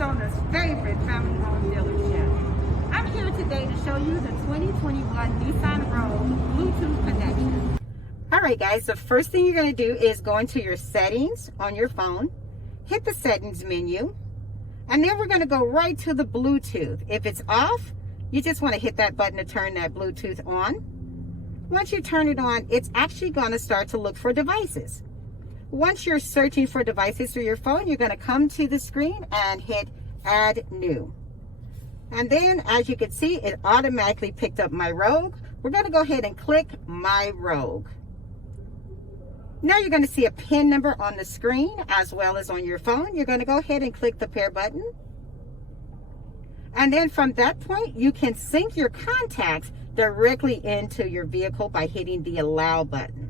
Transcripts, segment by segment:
Arizona's favorite family-owned dealership. I'm here today to show you the 2021 Nissan Rogue Bluetooth connection. All right, guys, the first thing you're going to do is go into your settings on your phone, hit the settings menu, and then we're going to go right to the Bluetooth. If it's off, you just want to hit that button to turn that Bluetooth on. Once you turn it on, it's actually going to start to look for devices. Once you're searching for devices through your phone, you're going to come to the screen and hit Add New. And then, as you can see, it automatically picked up my Rogue. We're going to go ahead and click My Rogue. Now you're going to see a PIN number on the screen as well as on your phone. You're going to go ahead and click the pair button. And then from that point, you can sync your contacts directly into your vehicle by hitting the Allow button.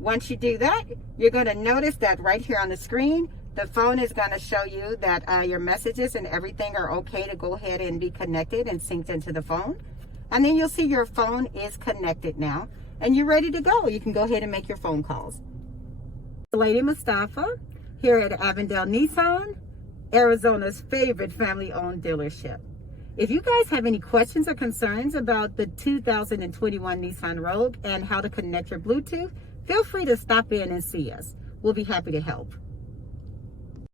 Once you do that, you're going to notice that right here on the screen, the phone is going to show you that your messages and everything are okay to go ahead and be connected and synced into the phone. And then you'll see your phone is connected now and you're ready to go. You can go ahead and make your phone calls. Lady Mustafa here at Avondale Nissan, Arizona's favorite family-owned dealership. If you guys have any questions or concerns about the 2021 Nissan Rogue and how to connect your Bluetooth, feel free to stop in and see us. We'll be happy to help.